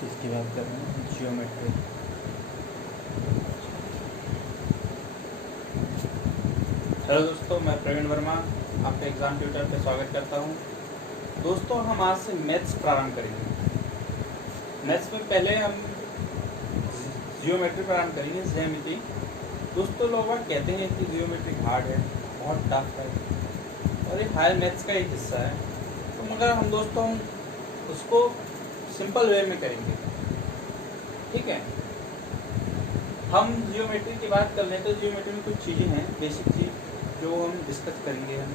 किसकी बात कर रहे हैं? जियोमेट्री। हेलो दोस्तों, मैं प्रवीण वर्मा आपके एग्ज़ाम ट्यूटर पे स्वागत करता हूं। दोस्तों, हम आज से मैथ्स प्रारंभ करेंगे। मैथ्स में पहले हम जियोमेट्री प्रारंभ करेंगे, ज्यामिति। दोस्तों, लोग कहते हैं कि जियोमेट्री हार्ड है, बहुत टफ है और ये हायर मैथ्स का एक हिस्सा है। तो मगर हम दोस्तों उसको सिंपल वे में करेंगे, ठीक है। हम जियोमेट्री की बात कर लें तो जियोमेट्री में कुछ चीज़ें हैं, बेसिक चीज़ जो हम डिस्कस करेंगे हम,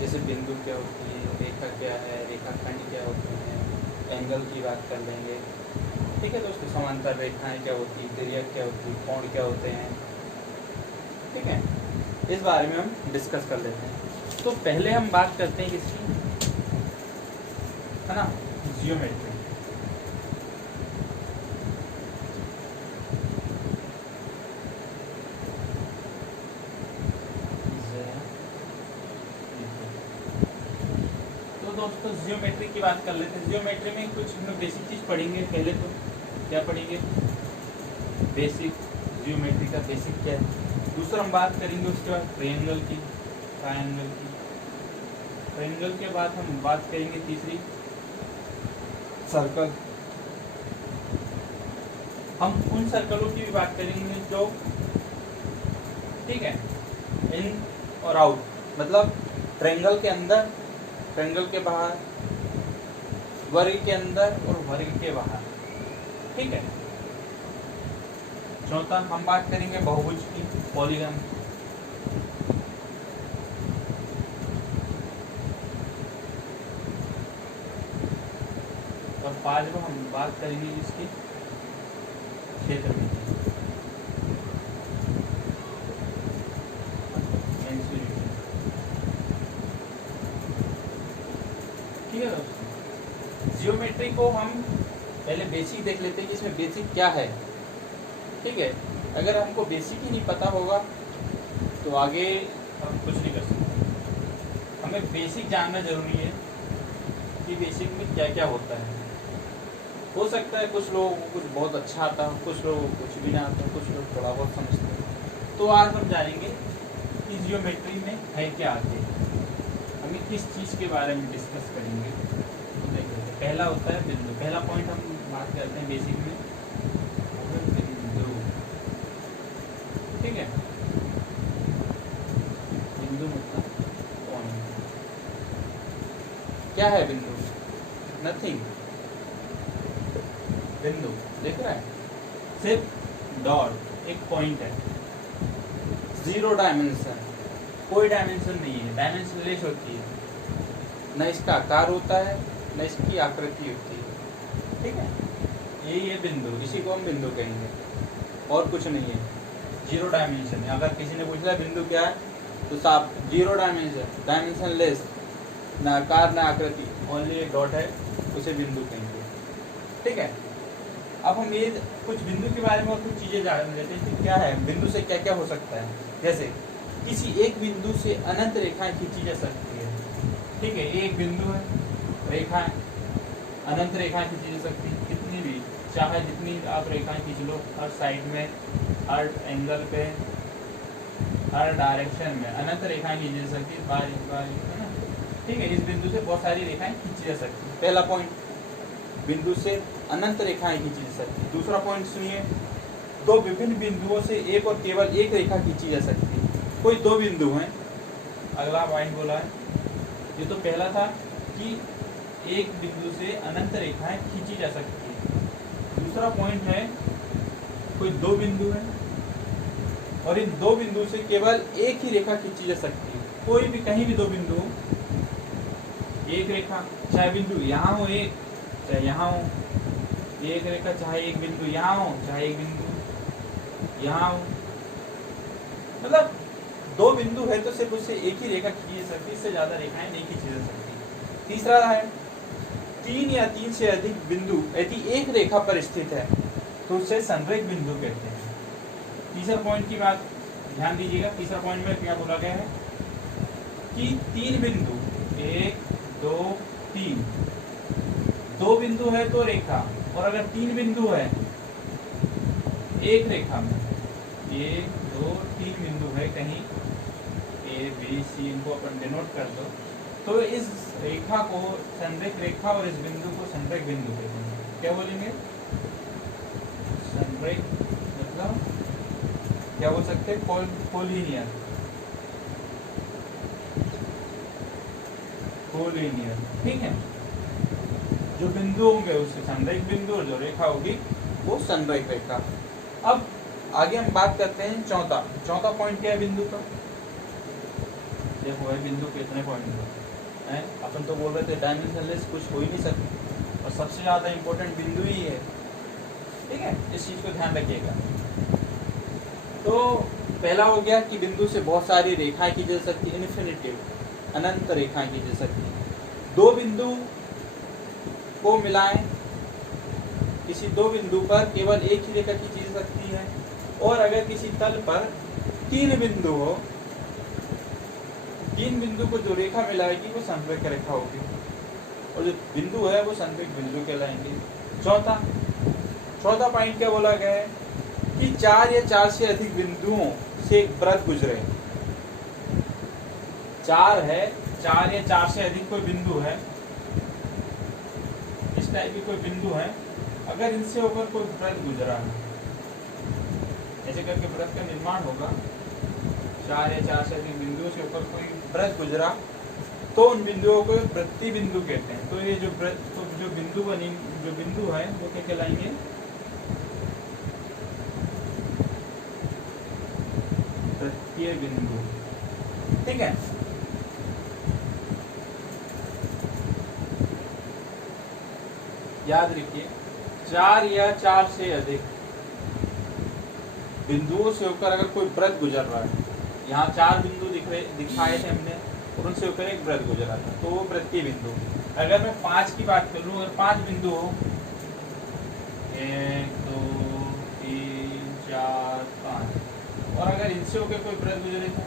जैसे बिंदु क्या होती है, रेखा क्या है, रेखाखंड क्या होते हैं, एंगल की बात कर लेंगे, ठीक है दोस्तों। समांतर रेखाएं क्या होती है, तिर्यक क्या होती है, कोण क्या होते हैं, ठीक है। इस बारे में हम डिस्कस कर लेते हैं। तो पहले हम बात करते हैं किसकी, है ना, जियोमेट्री। दोस्तों जियोमेट्री की बात कर लेते हैं। जियोमेट्री में कुछ हम लोग बेसिक चीज़ पढ़ेंगे। पहले तो क्या पढ़ेंगे, बेसिक जियोमेट्री का बेसिक क्या है। दूसरा हम बात करेंगे उसके बाद ट्रायंगल की, ट्रायंगल के बाद हम बात करेंगे तीसरी सर्कल। हम उन सर्कलों की भी बात करेंगे जो, ठीक है, इन और आउट, मतलब ट्रायंगल के अंदर, ट्रायंगल के बाहर, वर्ग के अंदर और वर्ग के बाहर, ठीक है। चौथा हम बात करेंगे बहुभुज की, पॉलीगन। और पांचवा हम बात करेंगे इसकी क्षेत्र, ठीक है दोस्तों। जियोमेट्री को हम पहले बेसिक देख लेते हैं कि इसमें बेसिक क्या है, ठीक है। अगर हमको बेसिक ही नहीं पता होगा तो आगे हम कुछ नहीं कर सकते। हमें बेसिक जानना जरूरी है कि बेसिक में क्या क्या होता है। हो सकता है कुछ लोगों को कुछ बहुत अच्छा आता हो, कुछ लोगों को कुछ भी ना आता, कुछ लोग थोड़ा बहुत समझते हैं। तो आज हम जानेंगे कि जियोमेट्री में है क्या आगे, हमें किस चीज़ के बारे में डिस्कस करेंगे। तो देखिए, पहला होता है बिंदु। पहला पॉइंट हम बात करते हैं बेसिक में, बिंदु, ठीक है। बिंदु मतलब पॉइंट। क्या है बिंदु? नथिंग। बिंदु देख रहा है, सिर्फ डॉट, एक पॉइंट है, जीरो डायमेंशन, कोई डायमेंशन नहीं है, डायमेंशनलेस होती है, न इसका आकार होता है न इसकी आकृति होती है, ठीक है। यही है बिंदु, इसी को हम बिंदु कहेंगे और कुछ नहीं है, जीरो डायमेंशन है। अगर किसी ने पूछ लिया बिंदु क्या है तो साफ जीरो डायमेंशन, डायमेंशनलेस, न आकार न आकृति, ओनली एक डॉट है, उसे बिंदु कहेंगे, ठीक है। अब हम ये कुछ बिंदु के बारे में और कुछ चीज़ें जान लेते हैं कि क्या है बिंदु से क्या क्या हो सकता है। जैसे किसी एक बिंदु से अनंत रेखाएं खींची जा सकती है, ठीक है। एक बिंदु है, रेखाएं, अनंत रेखाएं खींची जा सकती है, कितनी भी चाहे जितनी आप रेखाएं खींच लो, हर साइड में, हर एंगल पे, हर डायरेक्शन में अनंत रेखाएं खींची जा सकती है, बार, है ना, ठीक है। इस बिंदु से बहुत सारी रेखाएं खींची जा सकती है। पहला पॉइंट, बिंदु से अनंत रेखाएं खींची जा सकती है। दूसरा पॉइंट सुनिए, दो विभिन्न बिंदुओं से एक और केवल एक रेखा खींची जा सकती है। कोई दो बिंदु हैं, अगला पॉइंट बोला है, ये तो पहला था कि एक बिंदु से अनंत रेखाएं खींची जा सकती है। दूसरा पॉइंट है कोई दो बिंदु हैं और इन दो बिंदु से केवल एक ही रेखा खींची जा सकती है। कोई भी कहीं भी दो बिंदु, एक रेखा, चाहे बिंदु यहाँ हो एक, चाहे यहाँ हो एक रेखा, चाहे एक बिंदु यहाँ हो, चाहे एक बिंदु यहाँ हो, मतलब दो बिंदु है तो सिर्फ उससे एक ही रेखा खींची जा सकती है, इससे ज्यादा रेखाएं नहीं खींची जा सकती। तीसरा है तीन या तीन से अधिक बिंदु यदि एक रेखा पर स्थित है तो उसे संरेख बिंदु कहते हैं। तीसरा पॉइंट की बात ध्यान दीजिएगा। तीसरा पॉइंट में क्या बोला गया है कि तीन बिंदु, एक, दो, तीन, दो बिंदु है तो रेखा, और अगर 3 बिंदु है एक रेखा में, 1 2 3 बिंदु है कहीं ए बी सी, इनको अपन डिनोट कर दो, तो इस रेखा को संरेख रेखा और इस बिंदु को संरेख बिंदु कहते हैं। क्या बोलेंगे? संरेख मतलब क्या बोल सकते हैं? कोलिनियर, कोलिनियर, ठीक है। जो बिंदु होंगे उसके संरेख बिंदु, और जो रेखा होगी वो संरेख रेखा। अब आगे हम बात करते हैं चौथा पॉइंट क्या है बिंदु का? देखो भाई, बिंदु कितने पॉइंट है? अपन तो बोल रहे थे डायमेंशनलेस कुछ हो ही नहीं सकता, और सबसे ज्यादा इंपॉर्टेंट बिंदु ही है, ठीक है। इस चीज को ध्यान रखिएगा। तो पहला हो गया कि बिंदु से बहुत सारी रेखाएं खींची जा सकती है, इन्फिनिटिव, अनंत रेखाएं खींची जा सकती है। दो बिंदु को मिलाएं, किसी दो बिंदु पर केवल एक ही रेखा खींची जा सकती है, और अगर किसी तल पर 3 बिंदु हो, 3 बिंदु को जो रेखा मिलाएगी वो संरेख रेखा होगी, और जो बिंदु है वो संरेख बिंदु कहलाएंगे। चौथा पॉइंट क्या बोला गया है कि 4 या 4 से अधिक बिंदुओं से एक वृत्त गुजरे। 4 है, 4 या 4 से अधिक कोई बिंदु है, इस टाइप की कोई बिंदु है, अगर इनसे होकर कोई वृत्त गुजरा है, ऐसे करके वृत्त का निर्माण होगा। 4 या 4 से अधिक बिंदुओं से होकर कोई वृत्त गुजरा, तो उन बिंदुओं को वृत्तीय बिंदु कहते हैं। तो ये जो बिंदु है वो क्या कहलाएंगे? वृत्तीय बिंदु, ठीक है। याद रखिए, 4 या 4 से अधिक बिंदुओं से होकर अगर कोई वृत्त गुजर रहा है, यहाँ 4 बिंदु दिखाए थे हमने, और उनसे होकर एक वृत्त गुजरा था, तो वो वृत्तीय बिंदु। अगर मैं 5 की बात कर लूँ, अगर 5 बिंदु हो, 1 2 3 4 5, और अगर इनसे होकर कोई वृत्त गुजरे था,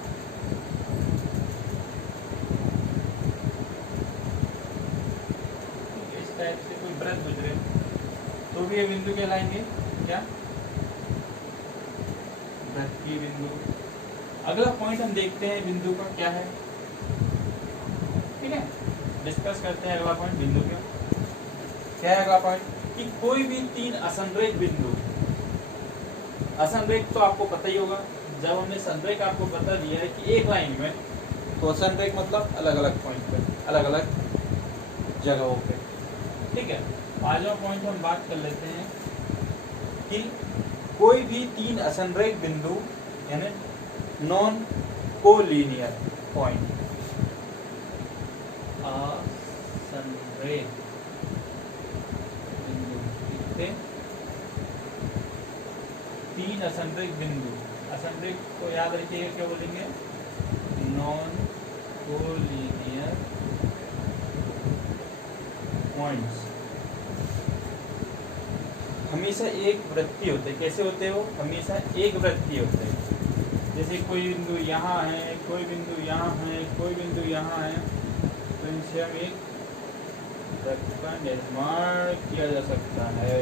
इस टाइप से कोई वृत्त गुजरे, तो भी ये बिंदु कहलाएंगे क्या? वृत्तीय बिंदु। अगला पॉइंट हम देखते हैं बिंदु का क्या है, ठीक है। डिस्कस करते हैं अगला पॉइंट बिंदु का क्या है। अगला पॉइंट कि कोई भी 3 असंरेख बिंदु, असंरेख तो आपको पता ही होगा, जब हमने संरेख आपको बता दिया है कि एक लाइन में, तो असंरेख मतलब अलग अलग पॉइंट पे, अलग अलग जगहों पे, ठीक है। पांचवा पॉइंट हम बात कर लेते हैं कि कोई भी 3 असंरेख बिंदु यानी नॉन कोलिनियर पॉइंट, असंरेख बिंदु कितने? 3 असंरेख बिंदु। असंरेख को याद रखिएगा, क्या बोलेंगे? नॉन कोलिनियर पॉइंट्स हमेशा एक वृत्तीय होते हैं। कैसे होते हो? हमेशा एक वृत्तीय होते हैं। जैसे कोई बिंदु यहाँ है, कोई बिंदु यहाँ है, कोई बिंदु यहाँ है, तो इनसे हम एक वृत्त का निर्माण किया जा सकता है।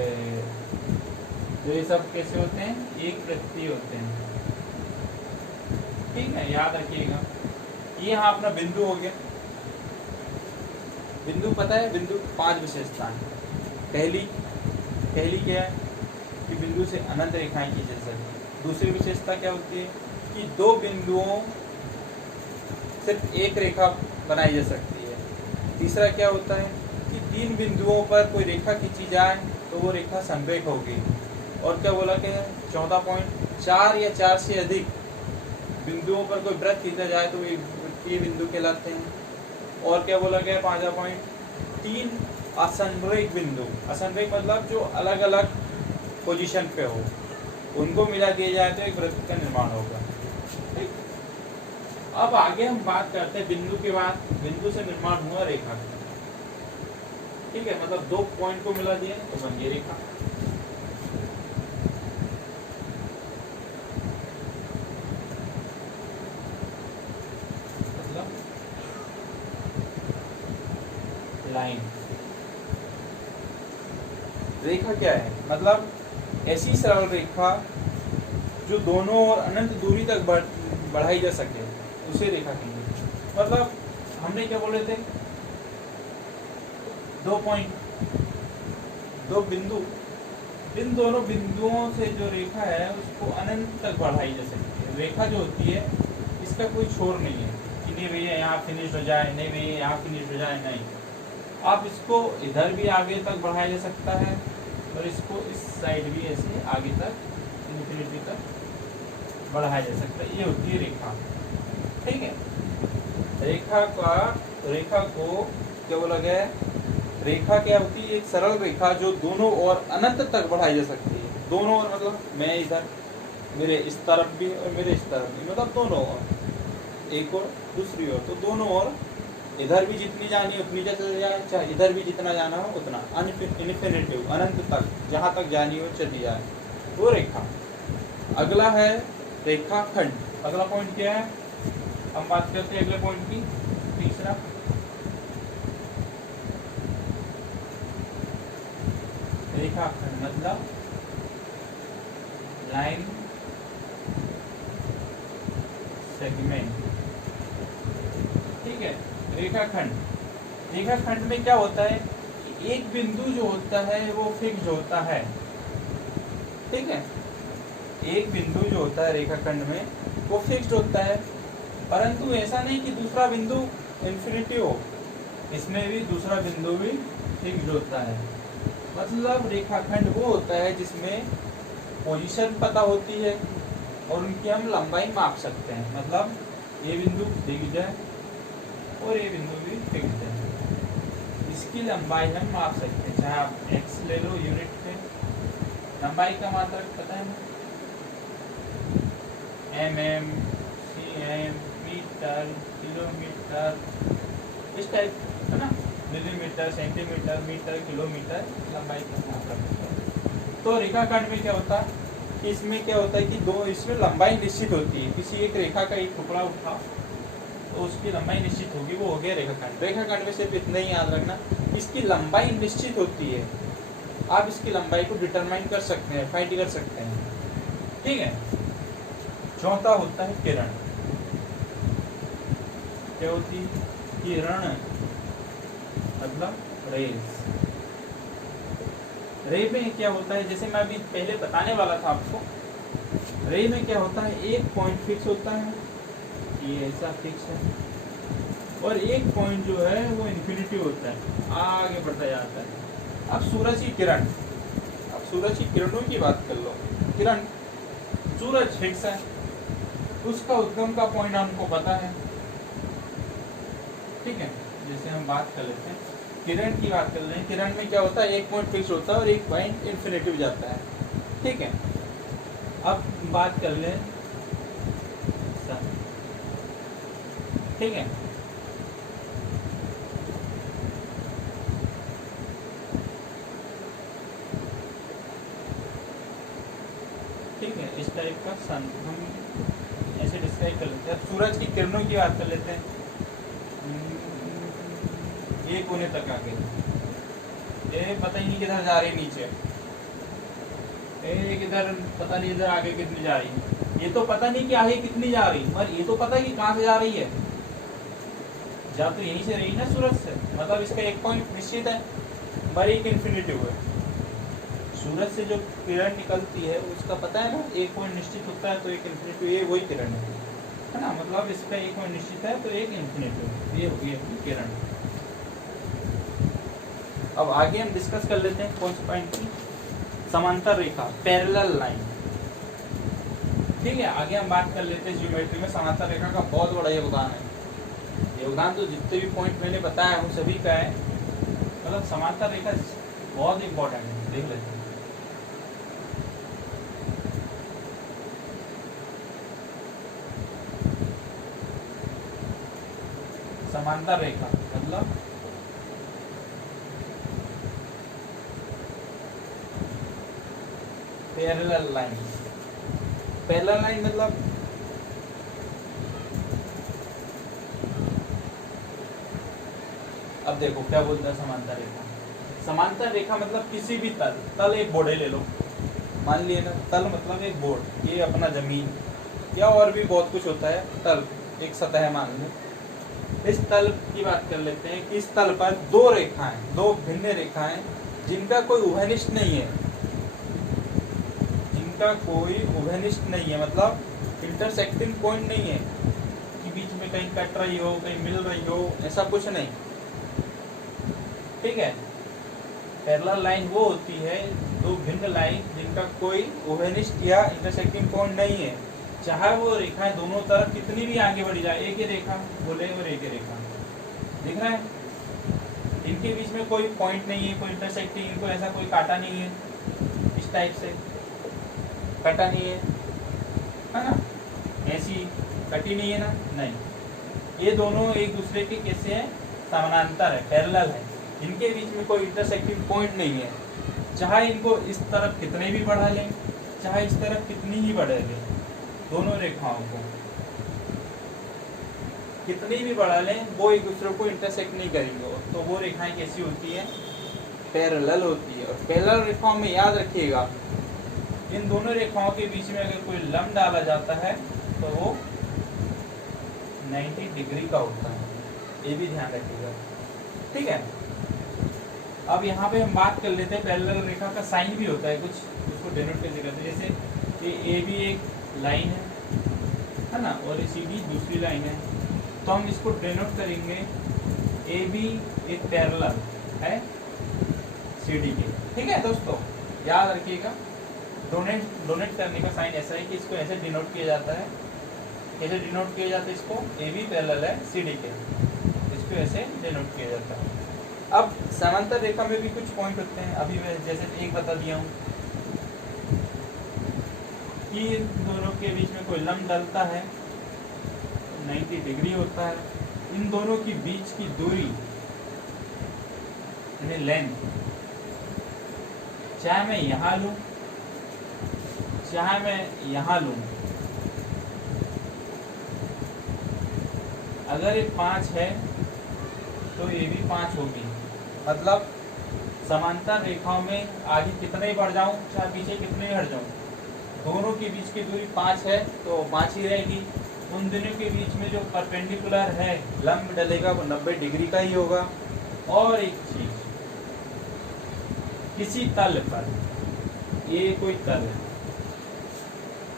तो ये सब कैसे होते हैं? एक वृत्तीय होते हैं, ठीक है। याद रखिएगा, ये यहाँ अपना बिंदु हो गया। बिंदु पता है, बिंदु 5 विशेषताएं। पहली क्या है कि बिंदु से अनंत रेखाएं खींची जा सकती है। दूसरी विशेषता क्या होती है कि 2 बिंदुओं सिर्फ एक रेखा बनाई जा सकती है। तीसरा क्या होता है कि 3 बिंदुओं पर कोई रेखा खींची जाए तो वो रेखा संरेख होगी। और क्या बोला क्या है? चौथा पॉइंट, 4 या 4 से अधिक बिंदुओं पर कोई वृत्त खींचा जाए तो ये बिंदु कहलाते हैं। और क्या बोला गया? पांचवा पॉइंट, 3 असंरेख बिंदु। असंरेख मतलब जो अलग अलग पोजीशन पे हो, उनको मिला दिया जाए तो एक वृत्त का निर्माण होगा, ठीक। अब आगे हम बात करते हैं बिंदु के बाद, बिंदु से निर्माण हुआ रेखा, ठीक है। मतलब 2 पॉइंट को मिला दिया तो बन गई रेखा। मतलब लाइन, रेखा क्या है? मतलब ऐसी सरल रेखा जो दोनों ओर अनंत दूरी तक बढ़ाई जा सके, उसे रेखा कहेंगे। मतलब हमने क्या बोले थे, दो पॉइंट, दो बिंदु, इन दोनों बिंदुओं से जो रेखा है उसको अनंत तक बढ़ाई जा सकती है। रेखा जो होती है इसका कोई छोर नहीं है कि नहीं भैया यहाँ फिनिश हो जाए, नहीं भैया यहाँ फिनिश हो जाए, नहीं। आप इसको इधर भी आगे तक बढ़ाया जा सकता है और इसको इस साइड भी ऐसे आगे तक इन्फिनिटी तक बढ़ाया जा सकता है। ये होती है रेखा, ठीक है। रेखा को क्या बोला गया है? रेखा क्या होती है? एक सरल रेखा जो दोनों ओर अनंत तक बढ़ाई जा सकती है। दोनों ओर मतलब मैं इधर, मेरे इस तरफ भी और मेरे इस तरफ भी, मतलब दोनों ओर, एक और दूसरी ओर, तो दोनों ओर इधर भी जितनी जानी उतनी चली जाए, चाहे इधर भी जितना जाना हो उतना, इन्फिनिटिव, अनंत तक, जहाँ तक जानी हो चली जाए, वो रेखा। अगला है रेखाखंड। अगला पॉइंट क्या है? हम बात करते हैं अगले पॉइंट की, तीसरा। रेखाखंड मतलब लाइन सेगमेंट, ठीक है। रेखाखंड में क्या होता है कि एक बिंदु जो होता है वो फिक्स होता है, ठीक है। एक बिंदु जो होता है रेखाखंड में वो फिक्स होता है, परंतु ऐसा नहीं कि दूसरा बिंदु इन्फिनिटी हो, इसमें भी दूसरा बिंदु भी फिक्स होता है। मतलब रेखाखंड वो होता है जिसमें पोजीशन पता होती है और उनकी हम लंबाई माप सकते हैं। मतलब ये बिंदु फिक्स्ड है और ये बिंदु भी फिक्स्ड है, इसकी लंबाई हम माप सकते हैं। चाहे आप एक्स ले लो यूनिट में, लंबाई का मात्रक पता है, mm, cm, मीटर, किलोमीटर, इस टाइप है ना, मिलीमीटर, सेंटीमीटर, मीटर, किलोमीटर, लंबाई का मात्रक। तो रेखाखंड में क्या होता है कि इसमें क्या होता है कि दो, इसमें लंबाई निश्चित होती है। किसी एक रेखा का एक टुकड़ा उठा तो उसकी लंबाई निश्चित होगी, वो हो गया रेखाखंड। रेखाखंड में सिर्फ इतना ही याद रखना, इसकी लंबाई निश्चित होती है, आप इसकी लंबाई को डिटरमाइन कर सकते हैं, फाइंड कर सकते हैं, ठीक है। चौथा होता है किरण। क्या होती है? किरण मतलब रेज। रे में क्या होता है, जैसे मैं अभी पहले बताने वाला था आपको, रे में क्या होता है, एक पॉइंट फिक्स होता है, ये ऐसा फिक्स है, और एक पॉइंट जो है वो इन्फिनिटी होता है, आगे बढ़ता जाता है। अब सूरज की किरण, अब सूरज की किरणों की बात कर लो। किरण, सूरज फिक्स है, उसका उद्गम का पॉइंट हमको पता है, ठीक है। जैसे हम बात कर लेते हैं, किरण की बात कर रहे हैं। किरण में क्या होता है, एक पॉइंट फिक्स होता है और एक पॉइंट इन्फिनिटी जाता है, ठीक है। अब बात कर लें सन, ठीक है। ठीक है, इस टाइप का सन हम ऐसे डिस्क्राइब कर लेते हैं। अब सूरज की किरणों की बात कर लेते हैं। ये कोने तक आ गई, ये पता ही नहीं किधर जा रही, नीचे ये किधर पता नहीं, इधर आगे कितनी जा रही, ये तो पता नहीं कि आगे कितनी जा रही, मगर ये तो पता है कि कहाँ से जा रही है, जा तो यहीं से रही ना सूरज से, मतलब इसका एक पॉइंट निश्चित है, पर एक इन्फिनिटी है। सूरज से जो किरण निकलती है उसका पता है ना, एक पॉइंट निश्चित होता है तो एक इन्फिनिटी, ये वही किरण है ना, मतलब इसका एक पॉइंट निश्चित है तो एक इन्फिनिटी, ये होगी अपनी किरण। अब आगे हम डिस्कस कर लेते हैं कौन से पॉइंट की, समांतर रेखा, पैरेलल लाइन, ठीक है। आगे हम बात कर लेते हैं ज्योमेट्री में समांतर रेखा का बहुत बड़ा योगदान है। योगदान तो जितने भी पॉइंट मैंने बताया उन सभी का है, मतलब समांतर रेखा बहुत इंपॉर्टेंट है, देख लेते हैं। समांतर रेखा मतलब पैरेलल लाइन। पैरेलल लाइन मतलब अब देखो क्या बोलता है समांतर रेखा। समांतर रेखा मतलब किसी भी तल, तल एक बोर्ड ले लो, मान लिए ना, तल मतलब एक बोर्ड, ये अपना जमीन या और भी बहुत कुछ होता है, तल एक सतह मान लो। इस तल की बात कर लेते हैं कि इस तल पर दो रेखाएं, दो भिन्न रेखाएं जिनका कोई उभयनिष्ठ नहीं है, जिनका कोई उभयनिष्ठ नहीं है मतलब इंटरसेक्टिंग पॉइंट नहीं है कि बीच में कहीं कट रही हो, कहीं मिल रही हो, ऐसा कुछ नहीं। ठीक है, पैरेलल लाइन वो होती है, दो भिन्न लाइन जिनका कोई उभयनिष्ठ या इंटरसेक्टिंग पॉइंट नहीं है, चाहे वो रेखाएं दोनों तरफ कितनी भी आगे बढ़ी जाए, एक ही रेखा बोले और एक ही रेखा, दिख रहा है, इनके बीच में कोई पॉइंट नहीं है, कोई इंटरसेक्टिंग, इनको ऐसा कोई काटा नहीं है, इस टाइप से कटा नहीं है ना, ऐसी कटी नहीं है ना, नहीं, ये दोनों एक दूसरे के कैसे हैं, समानांतर है, पैरेलल है, इनके बीच में कोई इंटरसेक्टिंग पॉइंट नहीं है, चाहे इनको इस तरफ कितने भी बढ़ा लें, चाहे इस तरफ कितनी ही बढ़ा लें, दोनों रेखाओं को कितनी भी बढ़ा लें वो एक दूसरे को इंटरसेक्ट नहीं करेंगे, तो वो रेखाएं कैसी होती है, पैरेलल होती है। और पैरेलल रेखाओं में याद रखिएगा, इन दोनों रेखाओं के बीच में अगर कोई लंब डाला जाता है तो वो 90 डिग्री का होता है, ये भी ध्यान रखिएगा। ठीक है, अब यहाँ पे हम बात कर लेते हैं, पैरेलल रेखा का साइन भी होता है कुछ, उसको डिनोट कैसे करते हैं, जैसे ये भी एक लाइन है ना, और ये सी डी दूसरी लाइन है, तो हम इसको डिनोट करेंगे, ए बी एक पैरेलल है सी डी के। ठीक है दोस्तों, याद रखिएगा, डोनेट करने का साइन ऐसा है कि इसको ऐसे डिनोट किया जाता है, कैसे डिनोट किया जाता है, इसको ए बी पैरेलल है सी डी के, इसको ऐसे डिनोट किया जाता है। अब समांतर रेखा में भी कुछ पॉइंट होते हैं, अभी मैं जैसे एक बता दिया हूँ कि इन दोनों के बीच में कोई लंब डलता है 90 डिग्री होता है, इन दोनों की बीच की दूरी यानी लेंथ, चाहे मैं यहाँ लूँ चाहे मैं यहाँ लूँ, अगर ये 5 है तो ये भी 5 होगी, मतलब समांतर रेखाओं में आगे कितने ही बढ़ जाऊं चाहे पीछे कितने ही हट जाऊं, दोनों के बीच की दूरी 5 है तो 5 ही रहेगी। उन दोनों के बीच में जो परपेंडिकुलर है लंब डलेगा वो 90 डिग्री का ही होगा। और एक चीज, किसी तल पर, ये कोई तल है,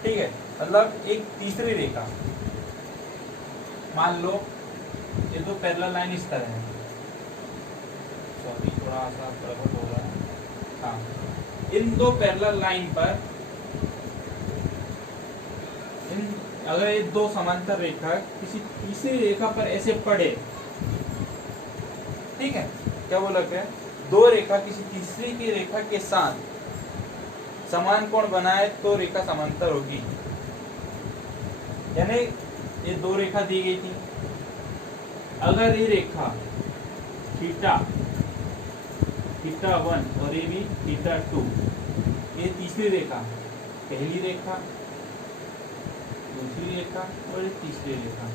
ठीक है, मतलब एक तीसरी रेखा, मान लो ये दो पैरेलल लाइन इस तरह है, सॉरी थोड़ा सा गड़बड़ हो रहा है, हाँ, इन दो पैरेलल लाइन पर अगर ये दो समांतर रेखा किसी तीसरी रेखा पर ऐसे पड़े, ठीक है, क्या बोला क्या, दो रेखा किसी तीसरी की रेखा के साथ समान कोण बनाए तो रेखा समांतर होगी। यानी ये दो रेखा दी गई थी, अगर ये रेखा थीटा 1 और ये भी थीटा 2, ये तीसरी रेखा, पहली रेखा, दूसरी रेखा और ये तीसरी रेखा,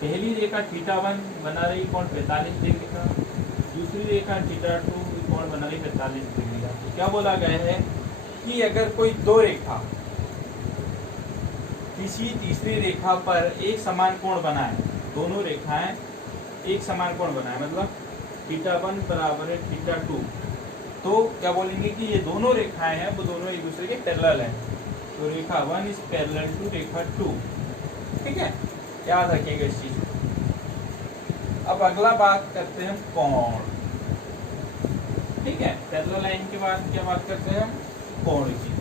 पहली रेखा थीटा 1 बना रही कोण 45 डिग्री का, दूसरी रेखा थीटा 2 कोण बना रही 45 डिग्री का। तो क्या बोला गया है कि अगर कोई दो रेखा किसी तीसरी रेखा पर एक समान कोण बनाए, दोनों रेखाएं एक समान कोण बनाए, मतलब थीटा 1 बराबर है थीटा 2, तो क्या बोलेंगे कि ये दोनों रेखाएं हैं वो दोनों एक दूसरे के पैरेलल हैं, तो रेखा 1 इज पैरेलल टू रेखा 2। ठीक है, याद रखिएगा इस चीज। अब अगला बात करते हैं कोण। ठीक है, पैरेलल लाइन के बाद क्या बात करते हैं, कोण की।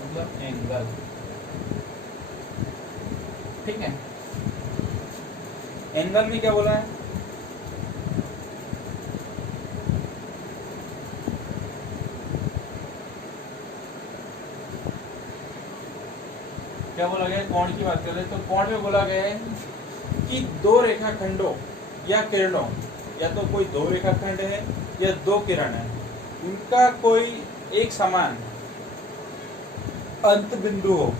मतलब एंगल, ठीक है, एंगल में क्या बोला है, क्या बोला गया है, कोण की बात कर रहे हैं, तो कोण में बोला गया है कि दो रेखाखंडों या किरणों, या तो कोई दो रेखाखंड है या दो किरण है, उनका कोई एक समान अंत बिंदु हो,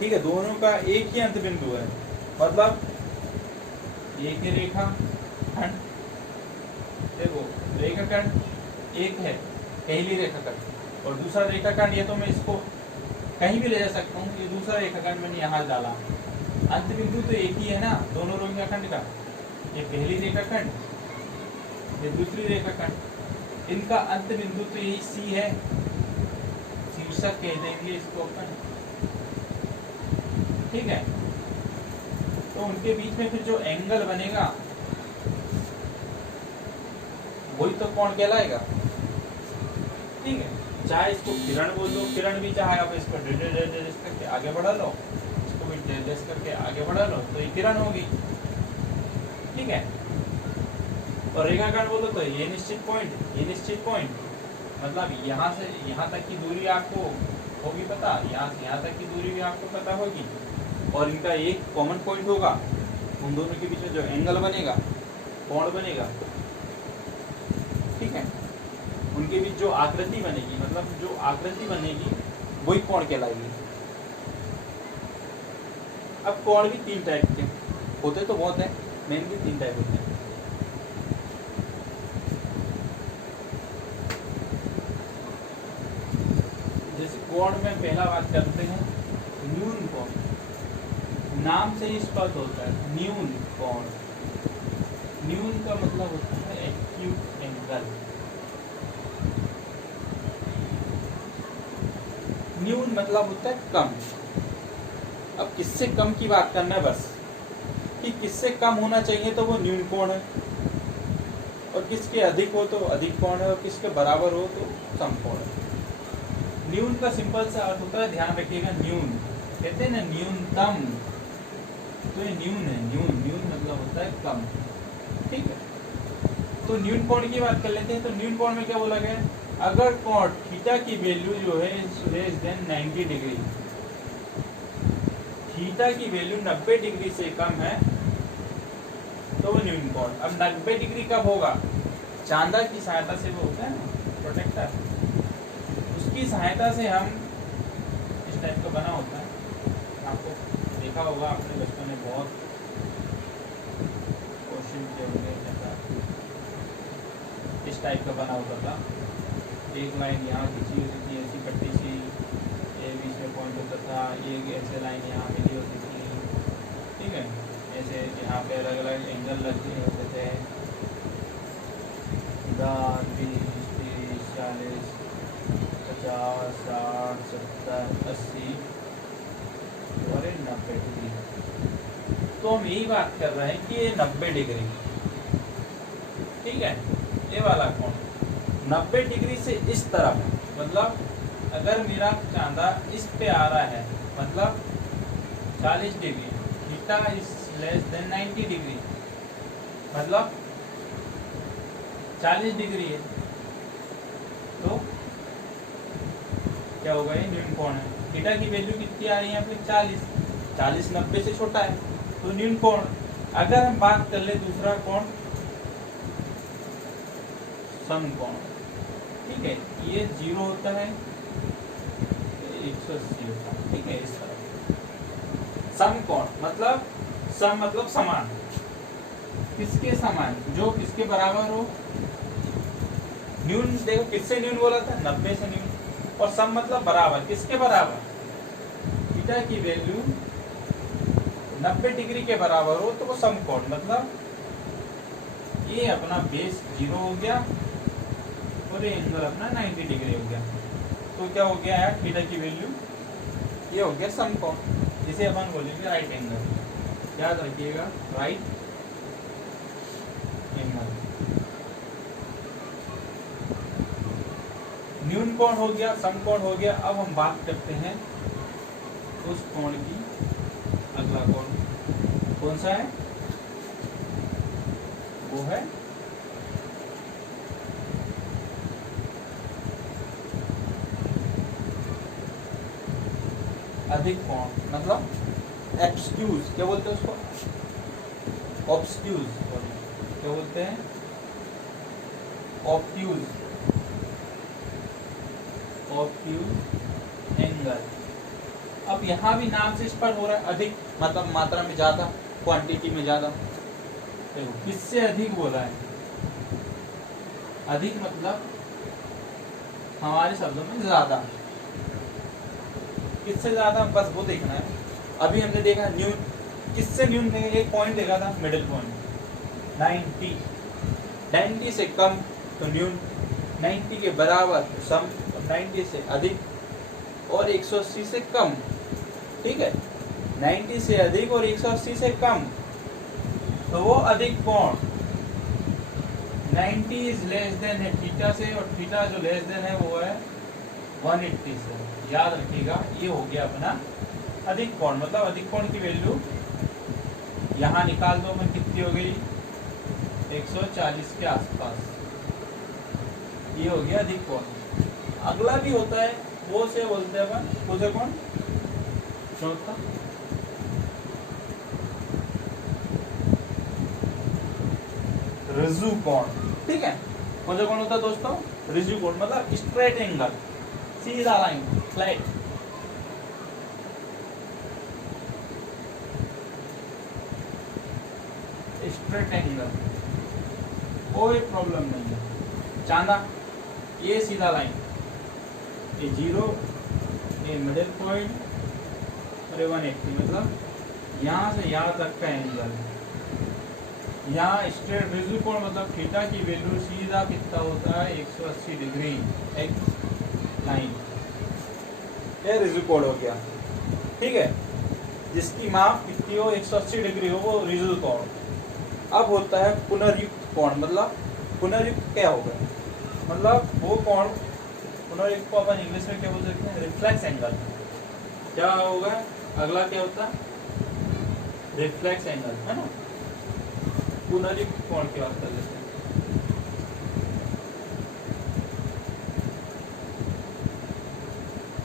ठीक है, दोनों का एक ही अंत बिंदु है, मतलब एक ही रेखा खंड, देखो रेखाखंड एक है पहली रेखाखंड, और दूसरा रेखाखंड, ये तो मैं इसको कहीं भी ले जा सकता हूँ, ये दूसरा रेखाखंड मैंने यहाँ डाला, अंत बिंदु तो एक ही है ना दोनों रेखाखंड का, ये पहली रेखाखंड, ये दूसरी रेखाखंड, इनका अंत बिंदु तो यही सी है, शीर्षक कह देंगे इसको अपन, ठीक है। तो उनके बीच में फिर जो एंगल बनेगा वही तो कोण कहलाएगा, ठीक है। चाहे इसको किरण बोल दो, किरण भी, चाहे आप इसको डेस करके आगे बढ़ा लो, इसको भी डेस करके आगे बढ़ा लो, तो ये किरण होगी, ठीक है। और रेखाखंड बोलो तो ये निश्चित पॉइंट, ये निश्चित पॉइंट, मतलब यहाँ से यहाँ तक की दूरी आपको होगी पता, यहाँ से यहाँ तक की दूरी भी आपको पता होगी, और इनका एक कॉमन पॉइंट होगा, उन दोनों के बीच में जो एंगल बनेगा, कोण बनेगा, ठीक है, उनके बीच जो आकृति बनेगी, मतलब जो आकृति बनेगी वही कोण कहलाएगी। अब कोण भी 3 टाइप के होते तो बहुत है, मेनली 3 टाइप होते हैं। जैसे कोण में पहला बात करते हैं न्यून कोण, नाम से ही स्पष्ट होता है न्यून कोण। न्यून का मतलब होता है एक्यूट एंगल, न्यून मतलब होता है कम। अब किससे कम की बात करना है बस, कि किससे कम होना चाहिए तो वो न्यून कोण है, और किसके अधिक हो तो अधिक कोण है, और किसके बराबर हो तो सम कोण है। न्यून का सिंपल सा अर्थ होता है, ध्यान रखिएगा, न्यून कहते हैं ना न्यूनतम, तो ये न्यून है, न्यून, न्यून मतलब होता है कम, ठीक है। तो न्यून कोण की बात कर लेते हैं। तो न्यून कोण में क्या बोला गया, अगर कोण थीटा की वैल्यू जो है लेस देन 90 डिग्री, थीटा की वैल्यू 90 डिग्री से कम है तो वो न्यून कोण। अब 90 डिग्री कब होगा, चांदा की सहायता से, वो होता है ना प्रोटेक्टर, उसकी सहायता से हम इस टाइप का बना होता है, आपको देखा होगा आपने बचपन में बहुत क्वेश्चन किए होंगे, इस टाइप का बना होता था, एक लाइन यहाँ खींची होती थी ऐसी पट्टी सी, ये बीच में पॉइंट होता था, ये ऐसे लाइन यहाँ मिली होती थी, ठीक है, ऐसे यहाँ पे अलग अलग एंगल लगे होते थे, 10, 20, 30, 40, 50, 60, 70, 80 और 90 डिग्री। तो हम यही बात कर रहे हैं कि ये 90 डिग्री, ठीक है, ये वाला कोण 90 डिग्री से इस तरफ है, मतलब अगर मेरा चांदा इस पे आ रहा है, मतलब 40 degree, theta is less than 90 degree, मतलब 40 डिग्री है, तो क्या होगा, ये न्यून कोण है। थीटा की वैल्यू कितनी आ रही है फिर 40, 40 90 से छोटा है, तो न्यून कोण। अगर हम बात कर ले दूसरा कोण सम कोण, ठीक है, ये 0 होता है, 180 होता है, ठीक है, इस तरह। सम कोण मतलब, सम मतलब समान, किसके समान, जो किसके बराबर हो। न्यून देखो किससे न्यून बोला था, 90 से न्यून, और सम मतलब बराबर, किसके बराबर, थीटा की वैल्यू 90 डिग्री के बराबर हो तो वो सम कोण, मतलब ये अपना बेस 0 हो गया और ये एंगल अपना 90 डिग्री हो गया, तो क्या हो गया है, थीटा की वैल्यू ये हो गया सम कोण, जिसे अपन बोलेंगे राइट एंगल। याद रखिएगा, राइट एंगल। न्यून कोण हो गया, सम कोण हो गया। अब हम बात करते हैं उस कोण की, अगला कोण कौन सा है, वो है अधिक कोण, मतलब एक्सक्यूज, क्या बोलते हैं उसको, ऑब्स्क्यूज, क्या बोलते हैं, ऑब्ट्यूज, ऑब्ट्यूज एंगल। अब यहाँ भी नाम से स्पष्ट हो रहा है, अधिक मतलब मात्रा में ज्यादा, क्वांटिटी में ज्यादा। देखो किससे अधिक बोला है, अधिक मतलब हमारे शब्दों में ज्यादा। किससे ज्यादा बस वो देखना है। अभी हमने देखा न्यून, किससे न्यून देंगे, एक पॉइंट देखा था मिडिल पॉइंट 90, 90 से कम तो न्यून, 90 के बराबर तो सम, 90 से अधिक और 180 से कम। ठीक है, 90 से अधिक और 180 से कम तो वो अधिक कोण। 90 इज लेस देन है थीटा से, और थीटा जो लेस देन है वो है 180 से। याद रखिएगा, ये हो गया अपना अधिक कोण। मतलब अधिक कोण की वैल्यू यहाँ निकाल दो, मैं कितनी हो गई 140 के आसपास। ये हो गया अधिक कोण। अगला भी होता है, वो से बोलते हैं अपन उसे कोण, चौथा रिजु कोण। ठीक है, कौन सा कोण होता है दोस्तों, रिजु कोण। मतलब स्ट्रेट एंगल, सीधा लाइन, फ्लैट। स्ट्रेट एंगल, कोई प्रॉब्लम नहीं है। चांदा, ये सीधा लाइन, ये 0, ये मिडिल पॉइंट और ये 180, मतलब यहाँ से यहाँ तक का एंगल। यहाँ स्ट्रेट रिजु कोण मतलब थीटा की वैल्यू सीधा कितना होता है 180 डिग्री, एक्स लाइन। ये रिजु कोण हो गया। ठीक है, जिसकी माप कितनी हो 180 डिग्री हो वो रिजु कोण। अब होता है पुनर्युक्त कोण। मतलब पुनर्युक्त क्या होगा, मतलब वो कोण, पुनर्युक्त को अपन इंग्लिश में क्या बोल सकते हैं, रिफ्लेक्स एंगल। क्या होगा अगला, क्या होता है रिफ्लेक्स एंगल, है ना। पुनर्युक्त कोण की बात कर लेते हैं।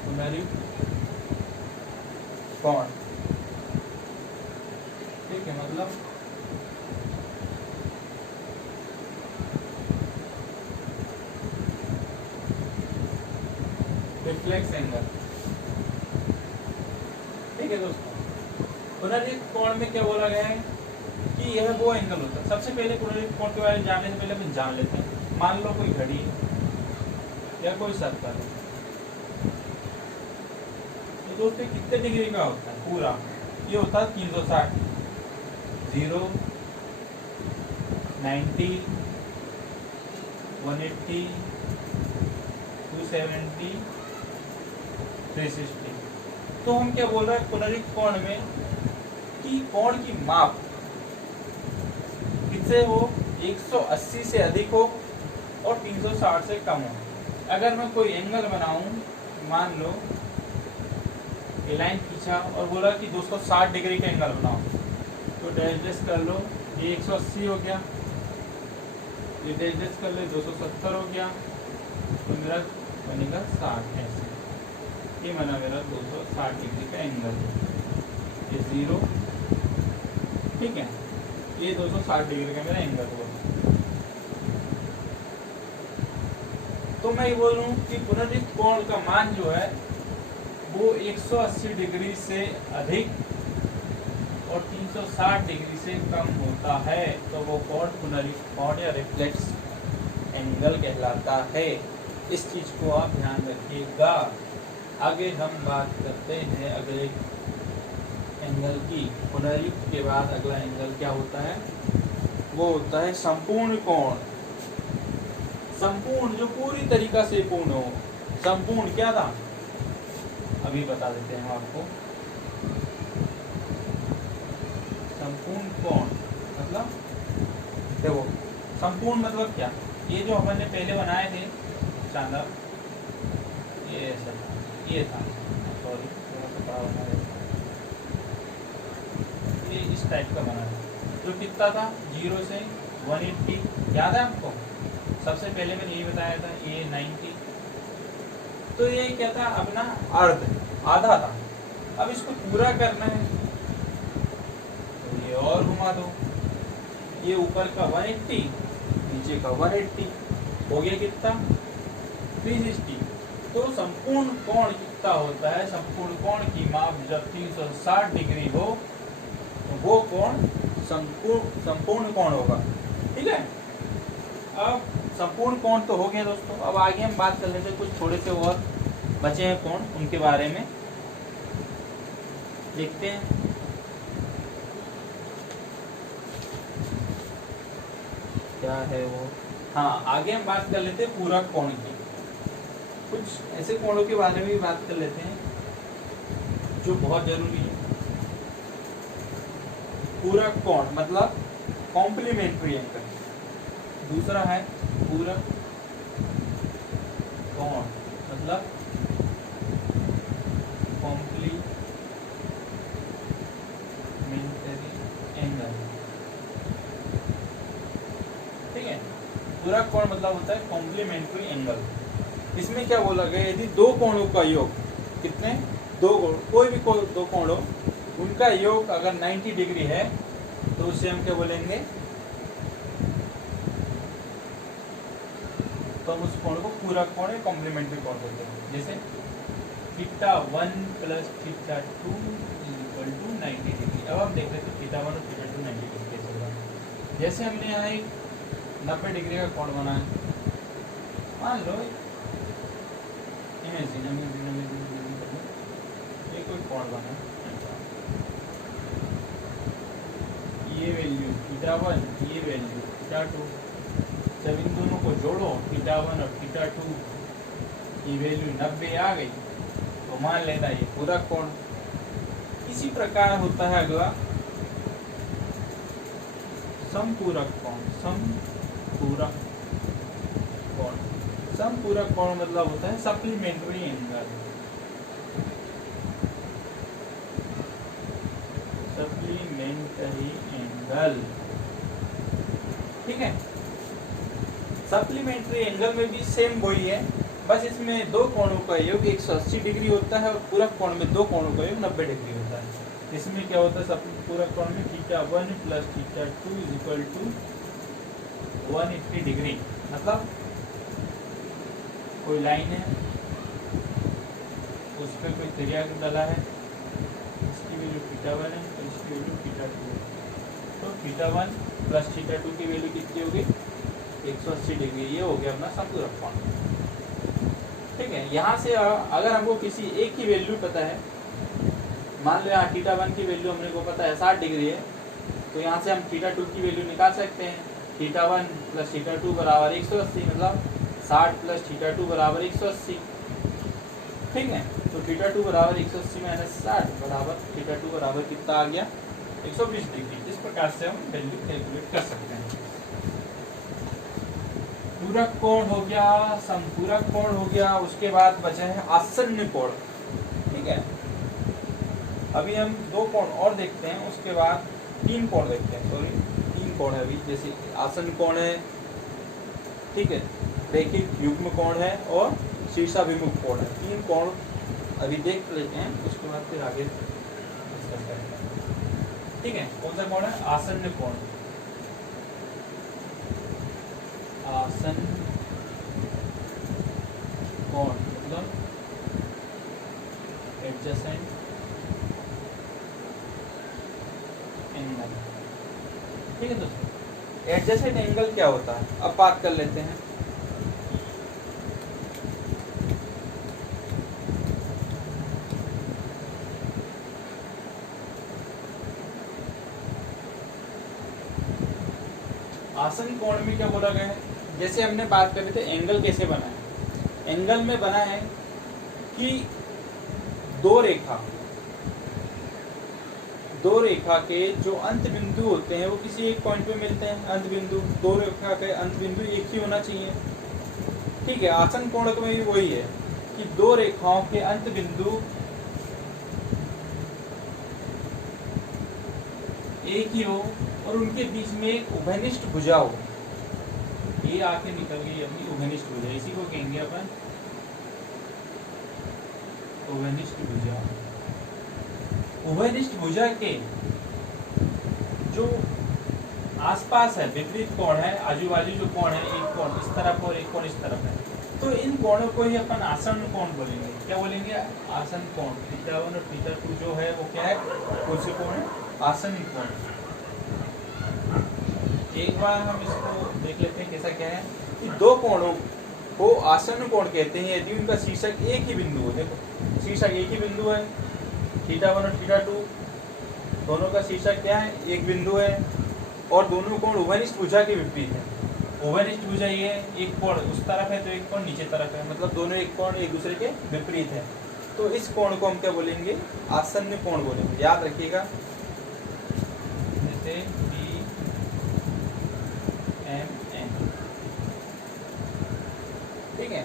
पुनर्युक्त कोण, ठीक है, मतलब रिफ्लेक्स एंगल। ठीक है दोस्तों, पुनर्युक्त कोण में क्या बोला गया है कि यह वो एंगल होता है। सबसे पहले पुनर्युक्त कोण के बारे में जानने से पहले अपन जान लेते हैं। मान लो कोई घड़ी या कोई सर्कल है, तो दोस्तों कितने डिग्री का होता है पूरा, ये होता है 360, 0, 90, 180, 270, 360। तो हम क्या बोल रहे हैं पुनर्युक्त कोण में कि कोण की माप किससे हो, 180 से अधिक हो और 360 से कम हो। अगर मैं कोई एंगल बनाऊं, मान लो ये लाइन खींचा और बोला कि 260 डिग्री का एंगल बनाओ, तो डैश कर लो, ये 180 हो गया, ये डैश कर लो 270 हो गया, तो मेरा बनेगा 60 ऐसे। ये बना मेरा 260 डिग्री का एंगल। ये 0, ठीक है, ये 260 डिग्री का मेरा एंगल हुआ। तो मैं ये बोल रहा हूँ कि पुनर्युक्त कोण का मान जो है वो 180 डिग्री से अधिक और 360 डिग्री से कम होता है, तो वो कोण पुनर्युक्त कोण या रिफ्लेक्स एंगल कहलाता है। इस चीज को आप ध्यान रखिएगा। आगे हम बात करते हैं अगले एंगल की। पुनर्युक्त के बाद अगला एंगल क्या होता है, वो होता है संपूर्ण कोण। संपूर्ण, जो पूरी तरीका से पूर्ण हो। संपूर्ण क्या था, अभी बता देते हैं आपको। संपूर्ण कोण मतलब देखो, संपूर्ण मतलब क्या, ये जो अपन ने पहले बनाए थे चांदा, ये ऐसा था, ये था, सॉरी थोड़ा सा बड़ा बना रहे, ये इस टाइप का बना है, जो कितना था 0 से 180, याद है आपको। सबसे पहले मैंने ये बताया था, ये 90, तो ये क्या था अपना अर्ध, आधा था। अब इसको पूरा करना है तो ये और घुमा दो, ये ऊपर का 180, नीचे का 180, हो गया कितना 360। तो संपूर्ण कोण कितना होता है, संपूर्ण कोण की माप जब 360 डिग्री हो तो वो कोण संपूर्ण कोण होगा। ठीक है, अब संपूर्ण कोण तो हो गया दोस्तों। अब आगे हम बात कर लेते हैं कुछ थोड़े से और बचे हैं कोण, उनके बारे में देखते हैं। क्या है वो, हाँ आगे हम बात कर लेते हैं पूरक कोण की। कुछ ऐसे कोणों के बारे में भी बात कर लेते हैं जो बहुत जरूरी है। पूरक कोण मतलब कॉम्प्लीमेंट्री एंगल। दूसरा है पूरक कोण मतलब कॉम्प्लीमेंट्री एंगल। ठीक है, पूरक कोण मतलब होता है कॉम्प्लीमेंट्री एंगल। इसमें क्या बोला गया, यदि दो कोणों का योग, कितने, दो कोण, कोई भी दो कोण हो, उनका योग अगर 90 डिग्री है तो उसे हम क्या बोलेंगे, तो हम उस कोण को पूरक कोण या कॉम्प्लीमेंट्री कोण बोलते हैं। जैसे θ1 + θ2 = 90 डिग्री। अब हम देख लेते हैं θ1 और θ2 90 डिग्री कैसे होगा। जैसे हमने यहाँ एक 90 डिग्री का कोण बनाया, मान लो ये कोई कोण बना, ये वैल्यू θ1, ये वैल्यू θ2, जब इन दोनों को जोड़ो θ1 और θ2 की वैल्यू 90 आ गई तो मान लेना ये पूरक कोण। इसी प्रकार होता है अगला समपूरक कोण। समपूरक कोण, समपूरक कोण मतलब होता है सप्लीमेंट्री एंगल। सप्लीमेंट्री एंगल, ठीक है। सप्लीमेंट्री एंगल में भी सेम वही है, बस इसमें दो कोणों का योग 180 डिग्री होता है और पूरक कोण में दो कोणों का योग 90 डिग्री होता है। इसमें क्या होता है, पूरक कोण में θ1 + θ2 = 180 डिग्री। मतलब कोई लाइन है, उस पर कोई त्रिज्या डला है, इसकी वैल्यू θ1 है तो इसकी वैल्यू θ2 है, तो θ1 + θ2 की वैल्यू कितनी होगी, 180 डिग्री। ये हो गया अपना समपूरक कोण। ठीक है, यहाँ से अगर हमको किसी एक की वैल्यू पता है, मान लो यहाँ θ1 की वैल्यू हमने को पता है 60 डिग्री है, तो यहाँ से हम θ2 की वैल्यू निकाल सकते हैं। θ1 + θ2 = 180, मतलब 60 + θ2 = 180। ठीक है, तो θ2 = 180 - 60 बराबर θ2 बराबर कितना आ गया, 120 डिग्री। इस प्रकार से हम वैल्यू कैलकुलेट कर सकते हैं। पूरक कोण हो गया, समपूरक कोण हो गया, उसके बाद बचा है आसन्न कोण। ठीक है, अभी हम दो कोण और देखते हैं, उसके बाद तीन कोण देखते हैं। सॉरी, तीन कोण है अभी, जैसे आसन्न कोण है, ठीक है, रैखिक युग्म कोण है और शीर्षाभिमुख कोण है। तीन कोण अभी देख लेते हैं, उसके बाद फिर आगे डिस्कस करेंगे। ठीक है, कौन सा कोण है, आसन्न कोण। आसन्न कोण मतलब एडजेसेंट एंगल। ठीक है दोस्तों, एडजेसेंट एंगल क्या होता है, अब बात कर लेते हैं। आसन्न कोण में क्या बोला गया है, जैसे हमने बात कर रहे थे एंगल कैसे बना है। एंगल में बना है कि दो रेखा के जो अंत बिंदु होते हैं वो किसी एक पॉइंट पे मिलते हैं। अंत बिंदु, दो रेखा के अंत बिंदु एक ही होना चाहिए। ठीक है, आसन्न कोण में भी वही है कि दो रेखाओं के अंत बिंदु एक ही हो और उनके बीच में एक उभयनिष्ठ भुजा हो। ये आके निकल गई अपनी उभयनिष्ठ भुजा, इसी को कहेंगे अपन उभयनिष्ठ भुजा। उभयनिष्ठ भुजा के जो आसपास है विपरीत कोण है, आजू बाजू जो कोण है, एक कोण इस तरफ और एक कोण इस तरफ है, तो इन कोणों को ही अपन आसन कोण बोलेंगे। क्या बोलेंगे? आसन कोण। थीटा 1 और थीटा 2 जो है वो क्या है? कौन से कोण है? आसन कोण। एक बार हम इसको देख लेते हैं कैसा क्या है कि दो कोणों को आसन कोण कहते हैं यदि उनका शीर्षक एक ही बिंदु हो। देखो शीर्षक एक ही बिंदु है, थीटा 1 और थीटा 2 दोनों का शीर्षक क्या है? एक बिंदु है और दोनों कोण उभयनिष्ठ भुजा के विपरीत है। उभयनिष्ठ भुजा ये एक कोण उस तरफ है तो एक कोण नीचे तरफ है, मतलब दोनों एक कोण एक दूसरे के विपरीत है। तो इस कोण को हम क्या बोलेंगे? आसन्न कोण बोलेंगे। याद रखिएगा, जैसे BMN, ठीक है।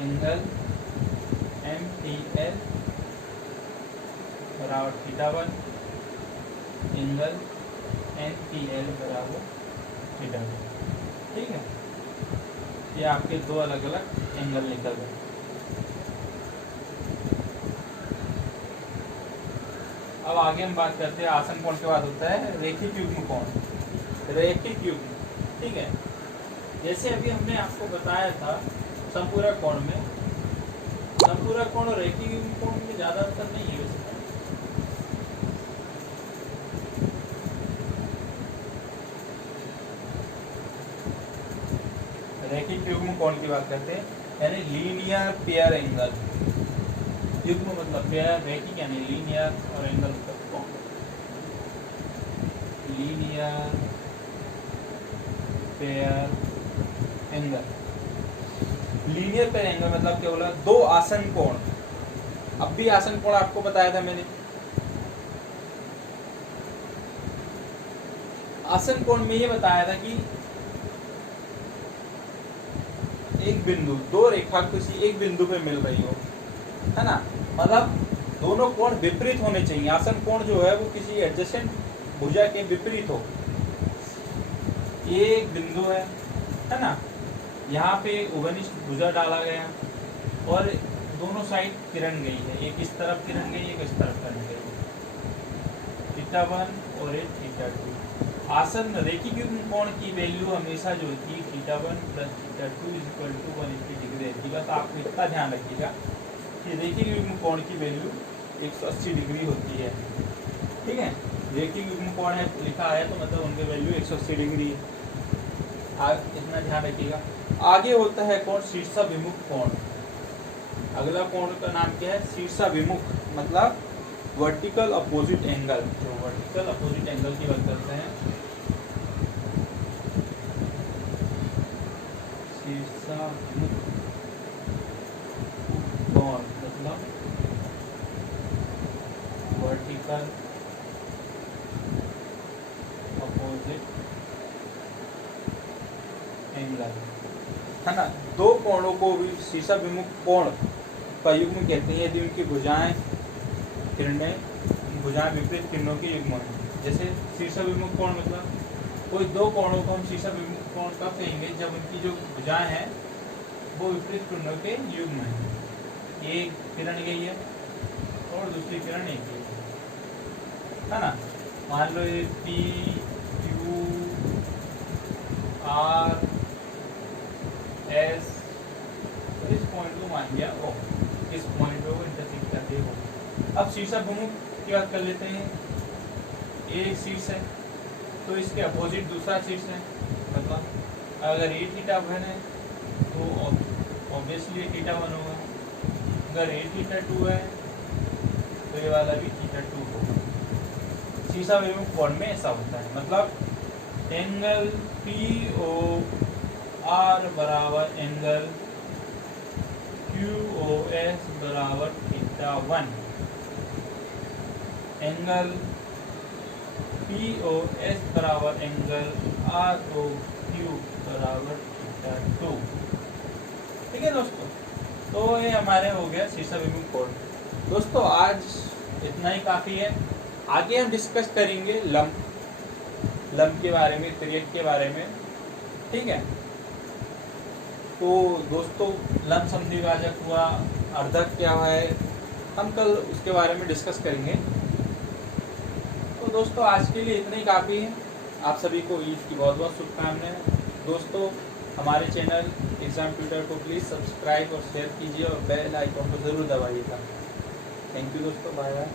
एंगल MTL बराबर थीटा 1, एंगल NPL बराबर थीटा 2, ठीक है। ये आपके दो अलग अलग एंगल निकल गए। अब आगे हम बात करते हैं आसन कोण के बाद होता है रेखिक युग्म कोण। रेखिक युग्म, ठीक है। जैसे अभी हमने आपको बताया था संपूरक कोण में, संपूरक कोण और रेखिक युग्म कोण में ज्यादा अंतर नहीं है वैसे। रेखिक युग्म कोण की बात करते हैं, यानी लीनियर पेयर एंगल। युग्म मतलब पेयर, रैखिक यानी लीनियर और एंगल मतलब कोण। Linear pair angle, linear pair angle मतलब क्या बोला? दो आसन कोण। अब भी आसन कोण आपको बताया था मैंने। आसन कोण में ये बताया था कि एक बिंदु, दो रेखा किसी एक बिंदु पे मिल रही हो, है ना, मतलब दोनों कोण विपरीत होने चाहिए। आसन कोण जो है वो किसी एडजेसेंट भुजा के विपरीत हो। ये एक बिंदु है ना, यहाँ पे उभयनिष्ठ भुजा डाला गया और दोनों साइड किरण गई है, एक इस तरफ किरण गई, एक इस तरफ किरण गई, थीटा 1 और एक थीटा 2। आसन रेखिक युग्म कोण की वैल्यू हमेशा जो होती है theta 1 plus theta 2 equal to 180 degree रहती है। बस आपको इतना ध्यान रखिएगा कि रेखिक युग्म कोण की वैल्यू 180 डिग्री होती है, ठीक है। रेखिक युग्म कोण है लिखा है तो मतलब उनकी वैल्यू 180 डिग्री है। इतना ध्यान रखिएगा। आगे होता है कोण शीर्षाभिमुख कोण। अगला कोण का नाम क्या है? शीर्षाभिमुख, मतलब वर्टिकल अपोजिट एंगल। जो वर्टिकल अपोजिट एंगल की बात करते हैं, शीर्षाभिमुख कोण मतलब वर्टिकल अपोजिट एंगल, है ना। दो कोणों को भी शीर्षाभिमुख कोण का युग्म कहते हैं यदि उनकी भुजाएं किरणें, भुजाएं विपरीत किरणों के युग्म है। जैसे शीर्षाभिमुख कोण मतलब कोई दो कोणों को हम शीर्षाभिमुख कोण कब कहेंगे? जब उनकी जो भुजाएं हैं वो विपरीत किरणों के युग्म है। एक किरण गई है और दूसरी किरण एक गई है ना। मान लो ये P Q R S, इस पॉइंट को मान लिया O, इस पॉइंट को इंटरसेक्ट करते हो। अब शीर्षाभिमुख की बात कर लेते हैं। एक शीर्ष है तो इसके अपोजिट दूसरा शीर्ष है, मतलब अगर ये थीटा 1 है तो ऑब्वियसली थीटा 1 होगा। अगर ये थीटा 2 है तो ये वाला भी थीटा 2 होगा। शीर्षाभिमुख कोण में ऐसा होता है, मतलब एंगल POR बराबर एंगल QOS बराबर थीटा 1, एंगल POS बराबर एंगल ROQ बराबर थीटा 2, ठीक है दोस्तों। तो ये हमारे हो गया शीर्षाभिमुख कोण। दोस्तों आज इतना ही काफ़ी है। आगे हम डिस्कस करेंगे लंब के बारे में, त्रियक के बारे में, ठीक है। तो दोस्तों लंब समद्विभाजक हुआ, अर्धक क्या है, हम कल उसके बारे में डिस्कस करेंगे। तो दोस्तों आज के लिए इतना ही काफ़ी है। आप सभी को ईद की बहुत बहुत शुभकामनाएं। दोस्तों हमारे चैनल एग्जाम ट्यूटर को प्लीज़ सब्सक्राइब और शेयर कीजिए और बेल आइकॉन को ज़रूर दबाइएगा। थैंक यू दोस्तों, बाय बाय।